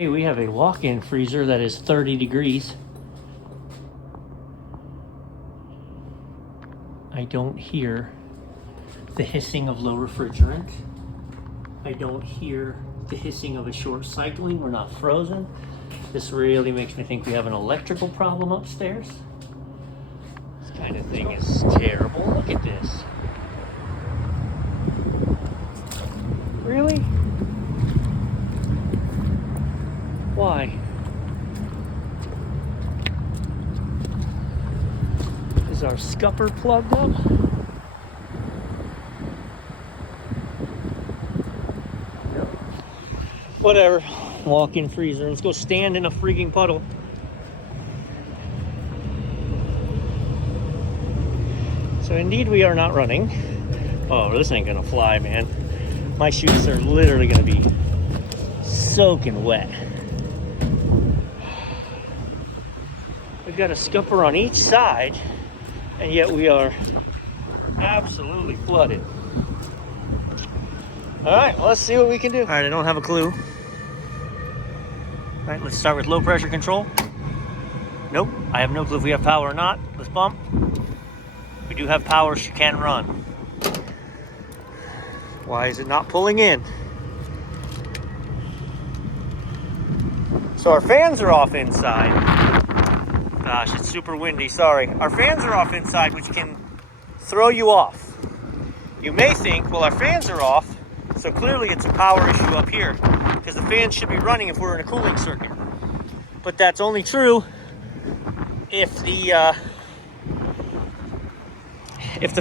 Hey, we have a walk-in freezer that is 30 degrees. I don't hear the hissing of low refrigerant. I don't hear the hissing of a short cycling. We're not frozen. This really makes me think we have an electrical problem upstairs. This kind of thing is terrible. Look at this. Really? Why? Is our scupper plugged up? Yep. Whatever. Walk-in freezer. Let's go stand in a freaking puddle. So indeed we are not running. Oh, this ain't gonna fly, man. My shoes are literally gonna be soaking wet. We've got a scupper on each side, and yet we are absolutely flooded. All right, well, let's see what we can do. All right, I don't have a clue. All right, let's start with low pressure control. Nope, I have no clue if we have power or not. Let's bump. We do have power, she can run. Why is it not pulling in? So our fans are off inside. Gosh, it's super windy, sorry. Our fans are off inside, which can throw you off. You may think, well, our fans are off, so clearly it's a power issue up here, because the fans should be running if we're in a cooling circuit. But that's only true if the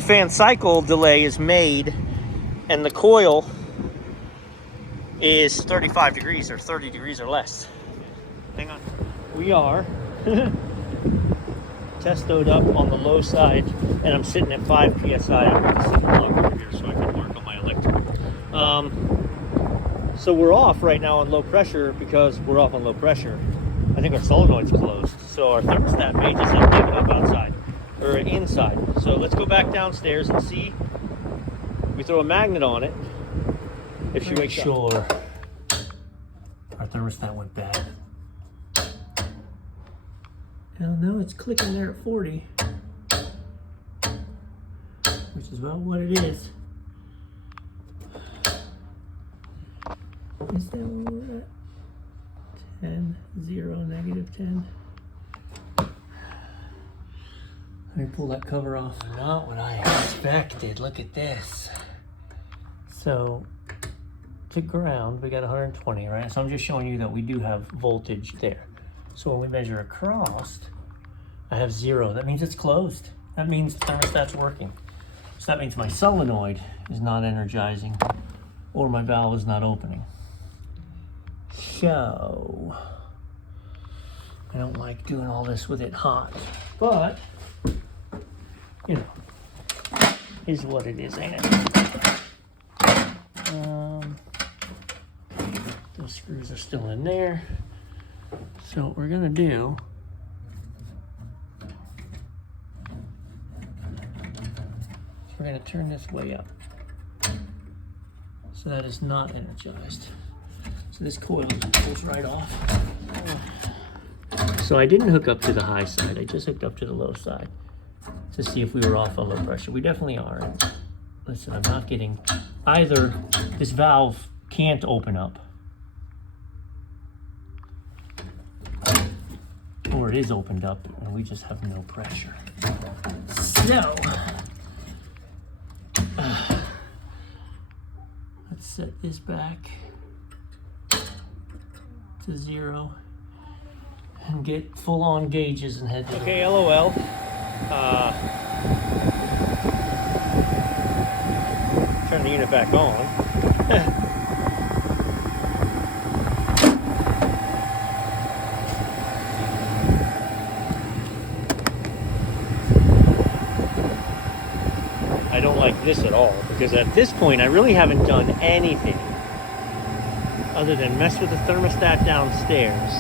fan cycle delay is made and the coil is 35 degrees or 30 degrees or less. Hang on. We are testoed up on the low side, and I'm sitting at 5 psi. I'm going to sit plug over here so I can work on my electrical. So we're off right now on low pressure because we're off on low pressure. I think our solenoid's closed, so our thermostat may just have given up outside or inside. So let's go back downstairs and see. We throw a magnet on it. If she wakes up. Our thermostat went bad. Hell no, it's clicking there at 40, which is about what it is. Is that what we're at? 10, 0, negative 10. Let me pull that cover off. Not what I expected. Look at this. So to ground, we got 120, right? So I'm just showing you that we do have voltage there. So when we measure across, I have 0. That means it's closed. That means the thermostat's working. So that means my solenoid is not energizing or my valve is not opening. So I don't like doing all this with it hot, but you know, is what it is, ain't it? Those screws are still in there. So what we're gonna do is we're gonna turn this way up. So that is not energized. So this coil pulls right off. So I didn't hook up to the high side, I just hooked up to the low side to see if we were off on low pressure. We definitely are. And listen, I'm not getting either. This valve can't open up, or it is opened up and we just have no pressure. So let's set this back to 0 and get full-on gauges and head to okay, LOL. Turn the unit back on. I don't like this at all, because at this point I really haven't done anything other than mess with the thermostat downstairs.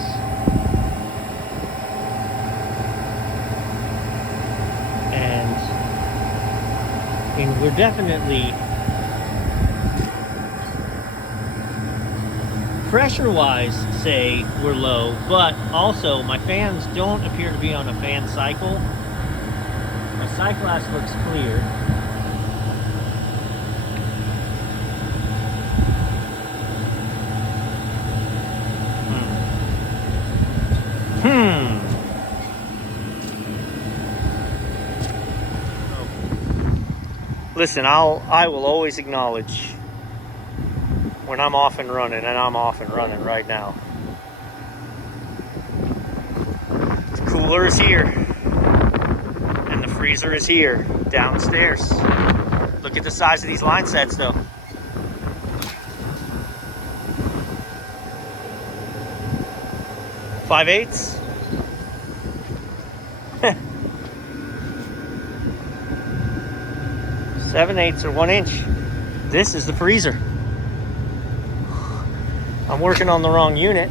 And I mean, we're definitely pressure-wise say we're low, but also my fans don't appear to be on a fan cycle. My cycle glass looks clear. Listen, I will always acknowledge when I'm off and running, and I'm off and running right now. The cooler is here, and the freezer is here, downstairs. Look at the size of these line sets, though. Five-eighths. 7/8 or 1 inch. This is the freezer. I'm working on the wrong unit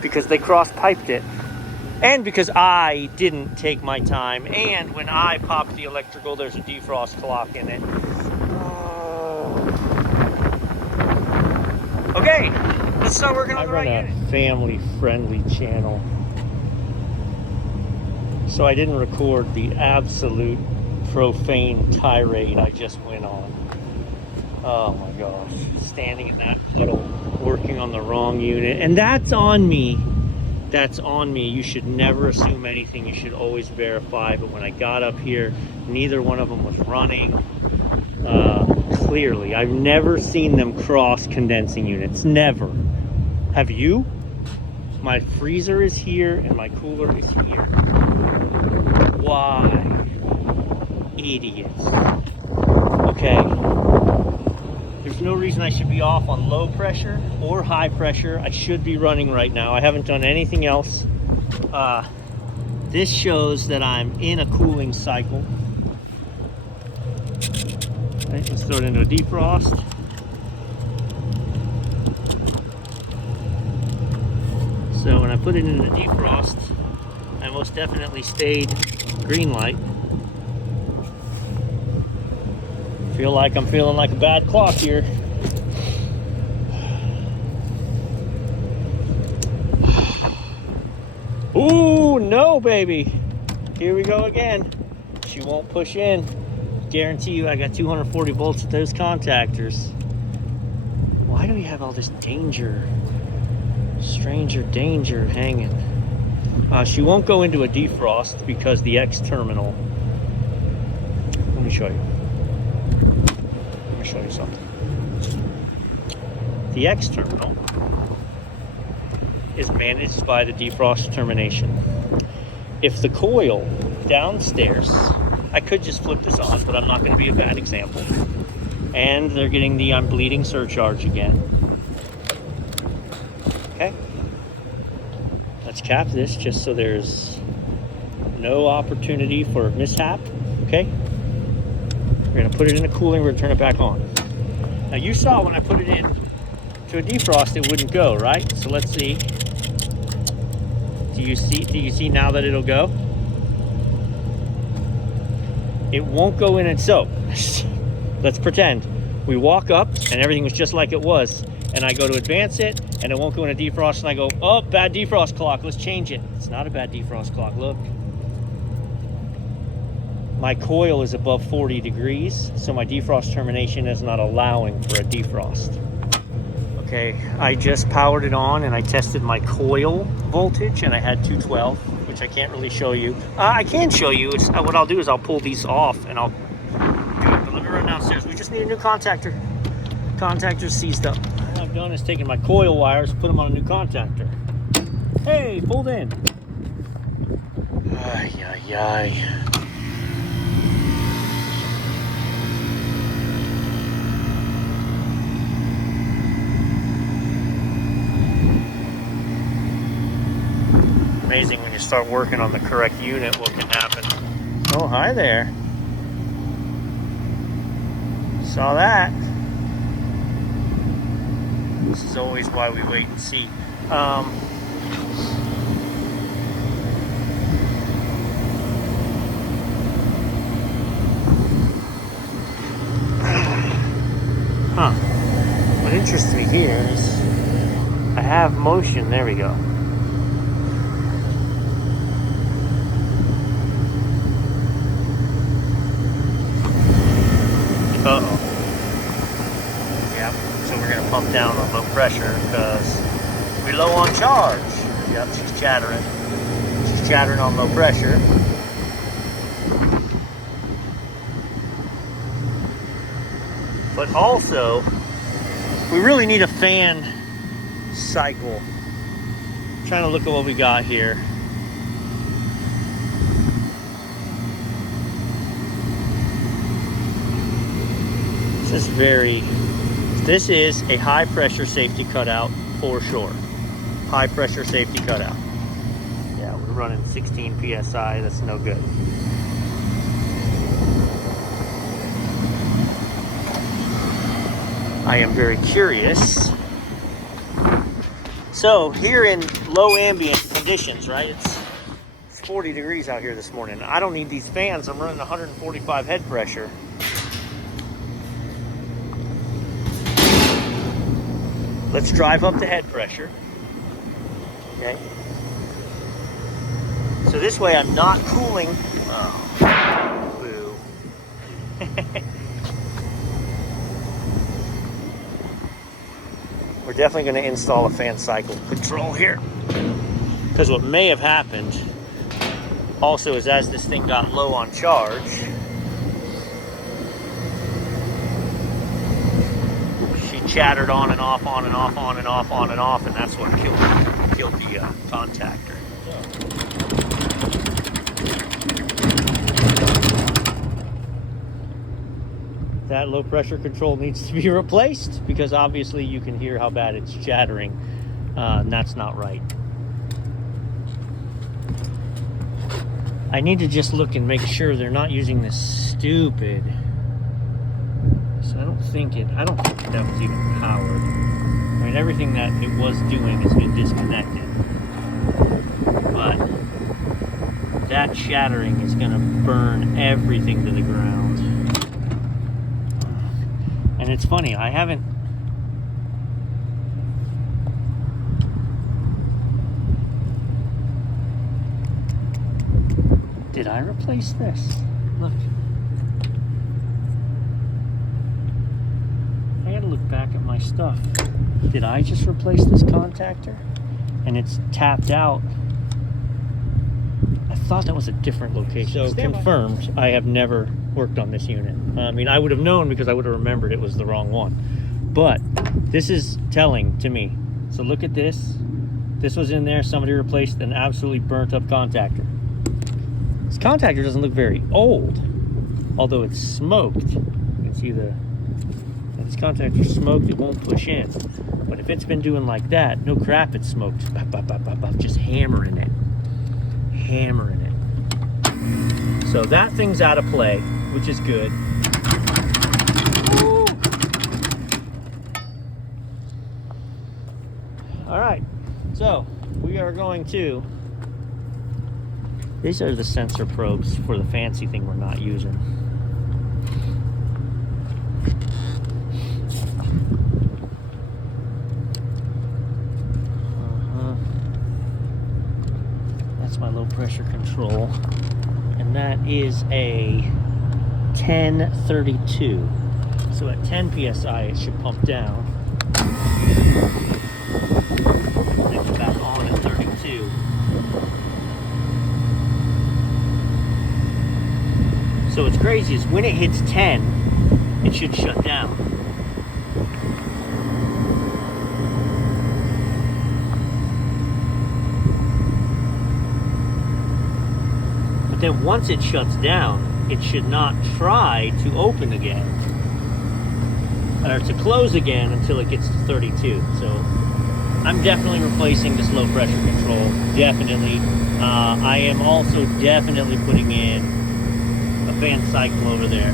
because they cross-piped it, and because I didn't take my time, and when I popped the electrical, there's a defrost clock in it. Okay, let's start working on the right unit. I run a family-friendly channel, so I didn't record the absolute profane tirade I just went on. Oh my gosh, standing in that puddle, working on the wrong unit, and that's on me. That's on me. You should never assume anything. You should always verify. But when I got up here, neither one of them was running clearly. I've never seen them cross condensing units. Never. Have you? My freezer is here and my cooler is here. Why? Idiots. Okay. There's no reason I should be off on low pressure or high pressure. I should be running right now. I haven't done anything else. This shows that I'm in a cooling cycle. Right, let's throw it into a defrost. So when I put it in the defrost, I most definitely stayed green light. Feel like I'm feeling like a bad clock here. Ooh, no, baby. Here we go again. She won't push in. Guarantee you I got 240 volts at those contactors. Why do we have all this danger? Stranger danger hanging. She won't go into a defrost because the X terminal. Let me show you. Show you something. The X terminal is managed by the defrost termination. If the coil downstairs, I could just flip this on, but I'm not going to be a bad example. And they're getting the I'm bleeding surcharge again. Okay. Let's cap this just so there's no opportunity for mishap. Okay. We're going to put it in a cooling, we're going to turn it back on. Now you saw when I put it in to a defrost it wouldn't go, right? So let's see. Do you see now that it'll go? It won't go in, and so let's pretend we walk up and everything was just like it was, and I go to advance it and it won't go in a defrost, and I go, oh, bad defrost clock, let's change it. It's not a bad defrost clock, look. My coil is above 40 degrees, so my defrost termination is not allowing for a defrost. Okay, I just powered it on and I tested my coil voltage and I had 212, which I can't really show you. I can show you. What I'll do is I'll pull these off and I'll do it. But let me run downstairs. We just need a new contactor. Contactor's seized up. All I've done is taken my coil wires, put them on a new contactor. Hey, pulled in. Ay, ay, ay. Amazing when you start working on the correct unit what can happen. Oh, hi there. Saw that. This is always why we wait and see. Huh. What interests me here is have motion. There we go. Uh-oh. Yep, so we're gonna pump down on low pressure because we're low on charge. Yep, she's chattering. She's chattering on low pressure. But also, we really need a fan cycle. I'm trying to look at what we got here. This is a high pressure safety cutout for sure. High pressure safety cutout. Yeah, we're running 16 PSI, that's no good. I am very curious. So here in low ambient conditions, right? It's 40 degrees out here this morning. I don't need these fans. I'm running 145 head pressure. Let's drive up the head pressure. Okay. So this way I'm not cooling. Oh, boo. We're definitely going to install a fan cycle control here. Because what may have happened also is as this thing got low on charge, she chattered on and off, on and off, on and off, on and off, and that's what killed the contactor. That low pressure control needs to be replaced because obviously you can hear how bad it's chattering, and that's not right. I need to just look and make sure they're not using this stupid. So I don't think that was even powered. I mean, everything that it was doing has been disconnected. But that shattering is gonna burn everything to the ground. And it's funny, I haven't. Did I replace this? Look. I gotta look back at my stuff. Did I just replace this contactor? And it's tapped out. I thought that was a different location. So confirmed, I have never worked on this unit. I mean, I would have known because I would have remembered it was the wrong one. But this is telling to me. So look at this. This was in there. Somebody replaced an absolutely burnt up contactor. This contactor doesn't look very old, although it's smoked. You can see if this contactor's smoked, it won't push in. But if it's been doing like that, no crap, it's smoked. Just hammering it. Hammering it. So that thing's out of play, which is good. Woo! All right, so we are going to. These are the sensor probes for the fancy thing we're not using. That's my low pressure control. And that is a 1032. So at 10 PSI, it should pump down. Then go back on at 32. So what's crazy is when it hits 10, it should shut down. But then once it shuts down, it should not try to open again or to close again until it gets to 32. So I'm definitely replacing this low pressure control. Definitely. I am also definitely putting in fan cycle over there.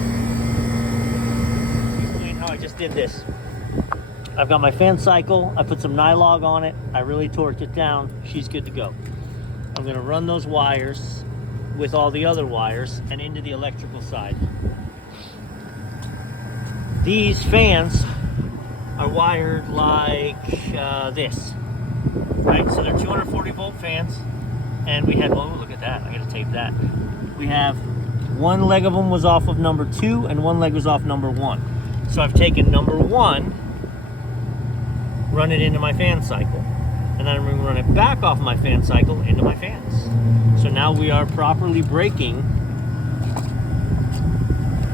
Explain how I just did this. I've got my fan cycle. I put some nylog on it. I really torqued it down. She's good to go. I'm going to run those wires with all the other wires and into the electrical side. These fans are wired like this. right? So they're 240 volt fans. And we had, oh, look at that. I gotta tape that. We have one leg of them was off of number 2 and one leg was off number 1. So I've taken number 1, run it into my fan cycle. And then I'm gonna run it back off my fan cycle into my fans. So now we are properly braking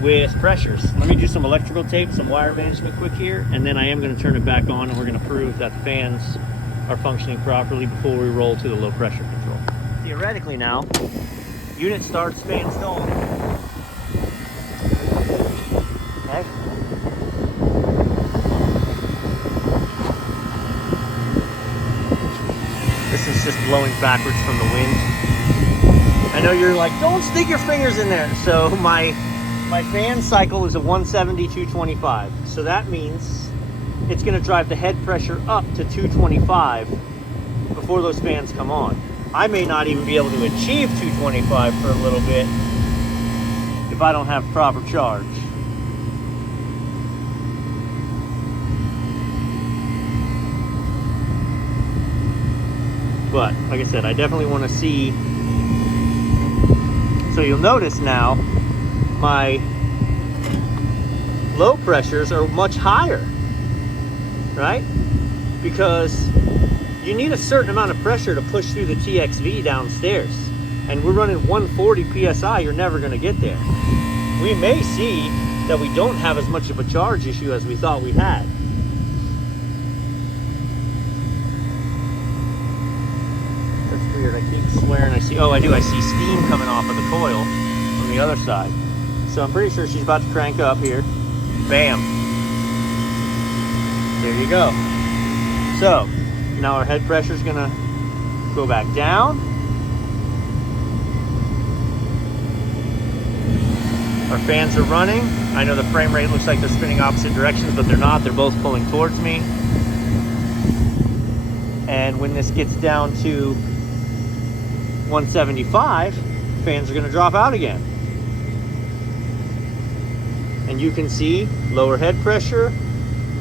with pressures. Let me do some electrical tape, some wire management quick here, and then I am gonna turn it back on and we're gonna prove that the fans are functioning properly before we roll to the low pressure control. Theoretically now, unit starts, fan stalled. Okay. This is just blowing backwards from the wind. I know you're like, don't stick your fingers in there. So my fan cycle is a 170, 225. So that means it's gonna drive the head pressure up to 225 before those fans come on. I may not even be able to achieve 225 for a little bit if I don't have proper charge. But like I said, I definitely want to see. So you'll notice now my low pressures are much higher, right? Because you need a certain amount of pressure to push through the TXV downstairs. And we're running 140 PSI, you're never gonna get there. We may see that we don't have as much of a charge issue as we thought we had. That's weird, I keep swearing I see, oh I do, I see steam coming off of the coil from the other side. So I'm pretty sure she's about to crank up here. Bam. There you go. So, now our head pressure is gonna go back down. Our fans are running. I know the frame rate looks like they're spinning opposite directions, but they're not. They're both pulling towards me. And when this gets down to 175, fans are gonna drop out again. And you can see lower head pressure,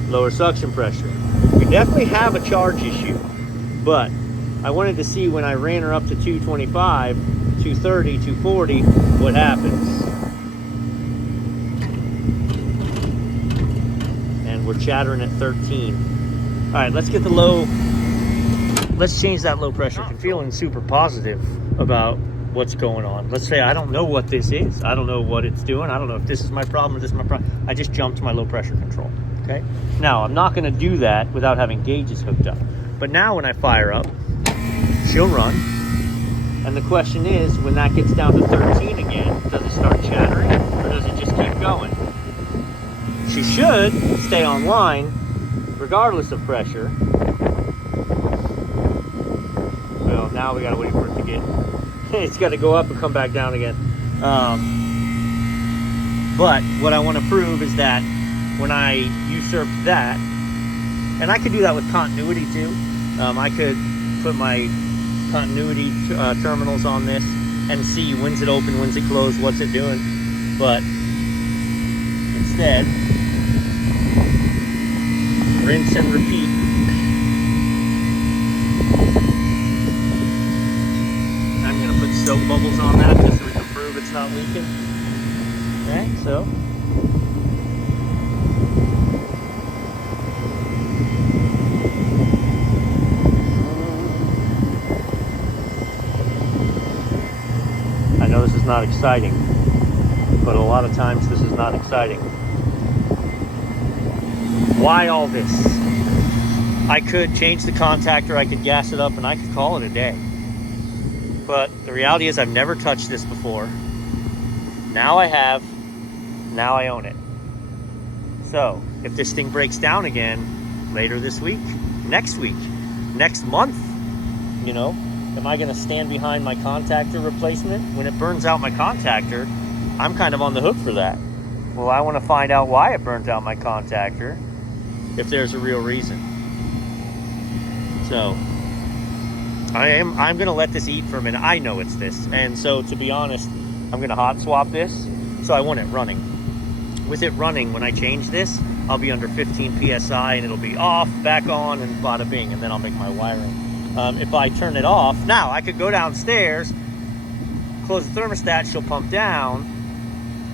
lower suction pressure. We definitely have a charge issue, but I wanted to see when I ran her up to 225, 230, 240, what happens. And we're chattering at 13. All right, let's get the low, let's change that low pressure. I'm feeling super positive about what's going on. Let's say I don't know what this is. I don't know what it's doing. I don't know if this is my problem or this is my problem. I just jumped to my low pressure control. Okay. Now I'm not going to do that without having gauges hooked up. But now when I fire up, she'll run. And the question is, when that gets down to 13 again, does it start chattering or does it just keep going? She should stay online regardless of pressure. Well, now we got to wait for it to get, it's got to go up and come back down again. But what I want to prove is that when I usurp that, and I could do that with continuity too. I could put my continuity terminals on this and see when's it open, when's it closed, what's it doing. But instead, rinse and repeat. I'm gonna put soap bubbles on that just so we can prove it's not leaking. Okay, so. I know this is not exciting, but a lot of times this is not exciting. Why all this? I could change the contactor, I could gas it up, and I could call it a day. But the reality is I've never touched this before. Now I have, now I own it. So if this thing breaks down again later this week, next month, you know, am I gonna stand behind my contactor replacement? When it burns out my contactor, I'm kind of on the hook for that. Well, I wanna find out why it burnt out my contactor, if there's a real reason. So I'm gonna let this eat for a minute. I know it's this. And so to be honest, I'm gonna hot swap this. So I want it running. With it running, when I change this, I'll be under 15 PSI and it'll be off, back on, and bada bing, and then I'll make my wiring. if I turn it off. Now, I could go downstairs, close the thermostat, she'll pump down.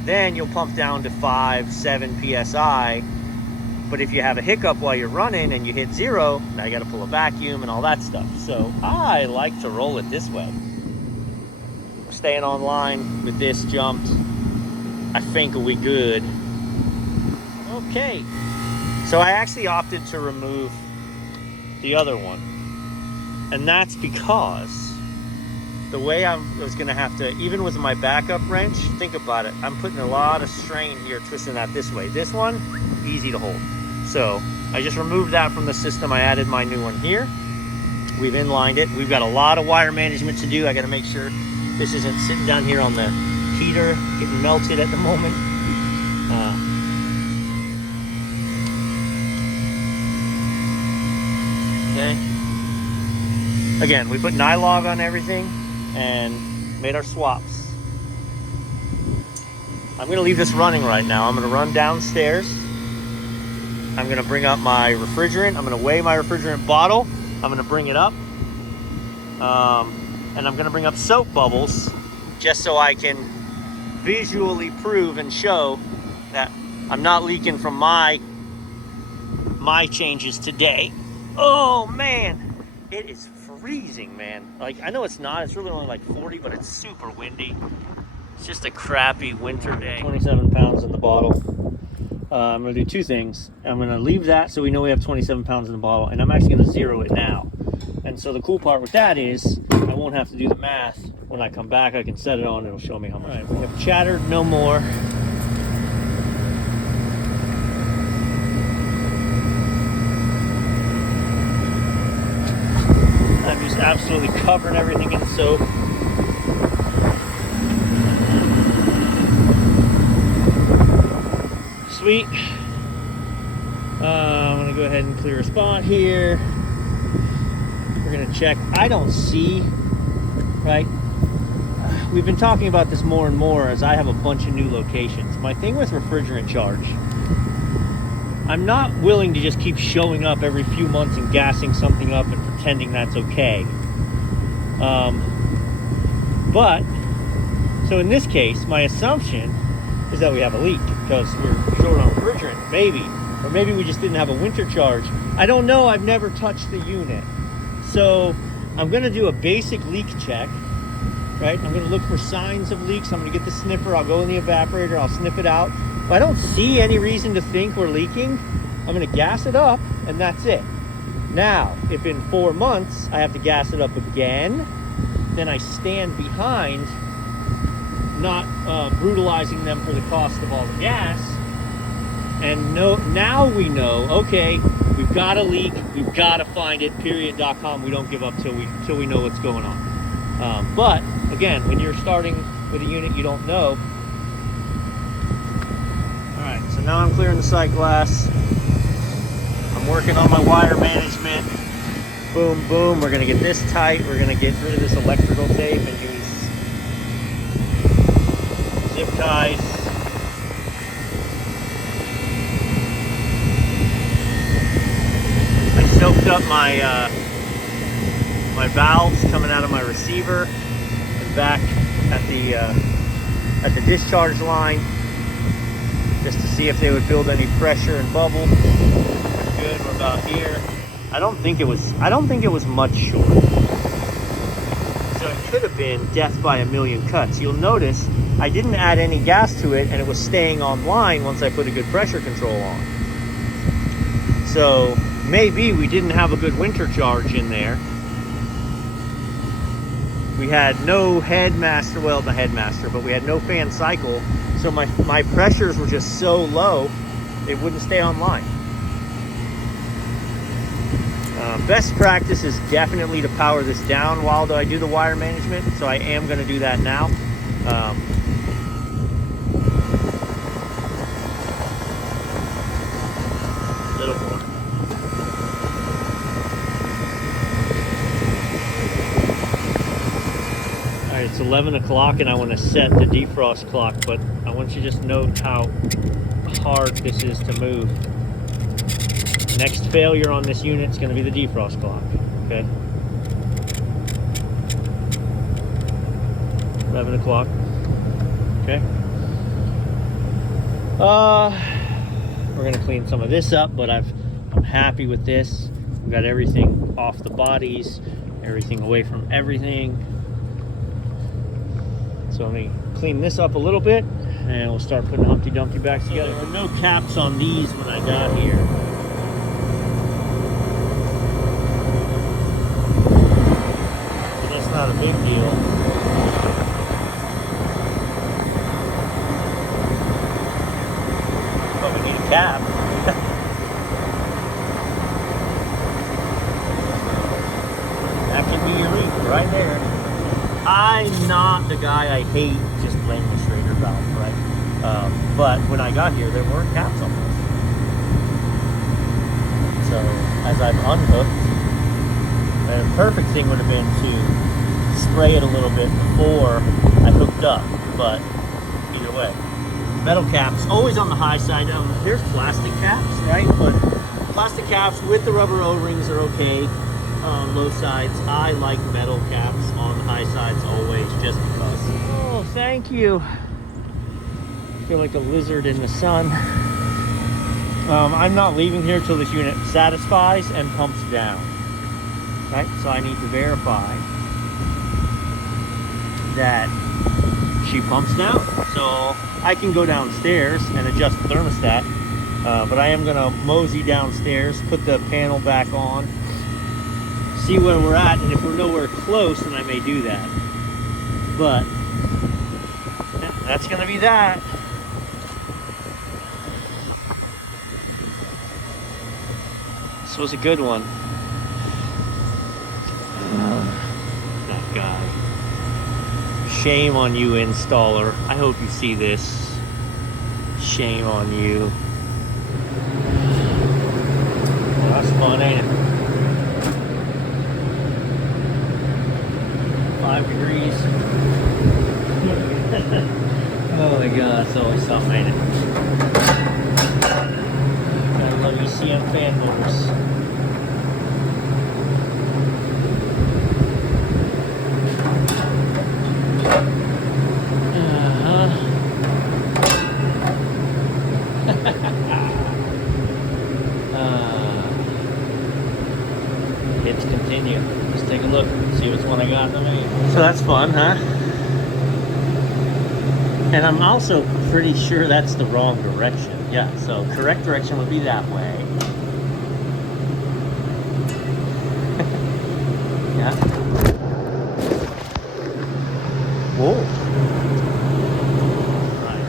Then you'll pump down to 5, 7 PSI. But if you have a hiccup while you're running and you hit 0, now you gotta pull a vacuum and all that stuff. So I like to roll it this way. We're staying online with this jumped. I think we good. Okay. So I actually opted to remove the other one. And that's because the way I was gonna have to, even with my backup wrench, think about it, I'm putting a lot of strain here twisting that this way. This one, easy to hold. So I just removed that from the system. I added my new one here. We've inlined it. We've got a lot of wire management to do. I gotta make sure this isn't sitting down here on the heater, getting melted at the moment. Okay. Again, we put nylog on everything and made our swaps. I'm gonna leave this running right now. I'm gonna run downstairs. I'm gonna bring up my refrigerant. I'm gonna weigh my refrigerant bottle. I'm gonna bring it up. And I'm gonna bring up soap bubbles just so I can visually prove and show that I'm not leaking from my changes today. Oh man, it is freezing, man. Like, I know it's not, it's really only like 40, but it's super windy. It's just a crappy winter day. 27 pounds in the bottle. I'm gonna do two things. I'm gonna leave that so we know we have 27 pounds in the bottle, and I'm actually gonna zero it now. And so the cool part with that is I won't have to do the math. When I come back, I can set it on, it'll show me how much. All right, we have chattered no more. I'm just absolutely covering everything in soap. Sweet. I'm gonna go ahead and clear a spot here. We're gonna check. I don't see, right? We've been talking about this more and more as I have a bunch of new locations. My thing with refrigerant charge, I'm not willing to just keep showing up every few months and gassing something up and pretending that's okay. But, so in this case, my assumption is that we have a leak because we're short on refrigerant, maybe. Or maybe we just didn't have a winter charge. I don't know, I've never touched the unit. So I'm gonna do a basic leak check, right? I'm gonna look for signs of leaks. I'm gonna get the sniffer, I'll go in the evaporator, I'll sniff it out. If I don't see any reason to think we're leaking, I'm gonna gas it up and that's it. Now, if in 4 months I have to gas it up again, then I stand behind not brutalizing them for the cost of all the gas. And now we know, okay, we've got a leak, we've got to find it, period.com. We don't give up till we know what's going on. But again, when you're starting with a unit you don't know. All right, so now I'm clearing the sight glass. I'm working on my wire management. Boom, boom, we're gonna get this tight. We're gonna get rid of this electrical tape and use zip ties. I soaked up my my valves coming out of my receiver and back at the discharge line, just to see if they would build any pressure and bubble. Good, we're about here. I don't think it was much short. So it could have been death by a million cuts. You'll notice I didn't add any gas to it and it was staying online once I put a good pressure control on. So maybe we didn't have a good winter charge in there. We had no headmaster, well, the headmaster, but we had no fan cycle. So my pressures were just so low, it wouldn't stay online. Best practice is definitely to power this down while I do the wire management. So I am going to do that now. A little more. All right, it's 11 o'clock and I want to set the defrost clock, but I want you to just note how hard this is to move. Next failure on this unit is going to be the defrost clock, okay? 11 o'clock. Okay. We're gonna clean some of this up, but I'm happy with this. We got everything off the bodies, everything away from everything. So let me clean this up a little bit, and we'll start putting Humpty Dumpty back together. There were no caps on these when I got here. But that's not a big deal. But we need a cap. That can be your leak right there. I'm not the guy, I hate just laying the straighter valve, right? But when I got here, there weren't caps on this. So as I've unhooked, the perfect thing would have been to spray it a little bit before I hooked up, but either way. Metal caps, always on the high side. There's plastic caps, right? But plastic caps with the rubber O-rings are okay. Low sides. I like metal caps on the high sides always, just because. Oh, thank you. I feel like a lizard in the sun. I'm not leaving here till this unit satisfies and pumps down. Right? So I need to verify that she pumps down. So I can go downstairs and adjust the thermostat, but I am gonna mosey downstairs, put the panel back on, see where we're at, and if we're nowhere close, then I may do that. But that's gonna be that. This was a good one. That guy. Shame on you, installer. I hope you see this. Shame on you. Well, that's fun, ain't it? 5 degrees. Oh my god, it's always something, ain't it? Gotta love ECM fan motors. Hits continue. Let's take a look, see which one I got in the main. So that's fun, huh? And I'm also pretty sure that's the wrong direction. Yeah, so correct direction would be that way. Yeah. Whoa. Right.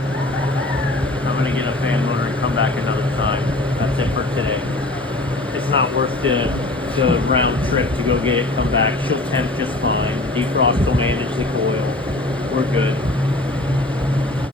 I'm gonna get a fan motor and come back another time. That's it for today. It's not worth the round trip to go get it, come back. She'll temp just fine. Defrost will manage the coil. We're good.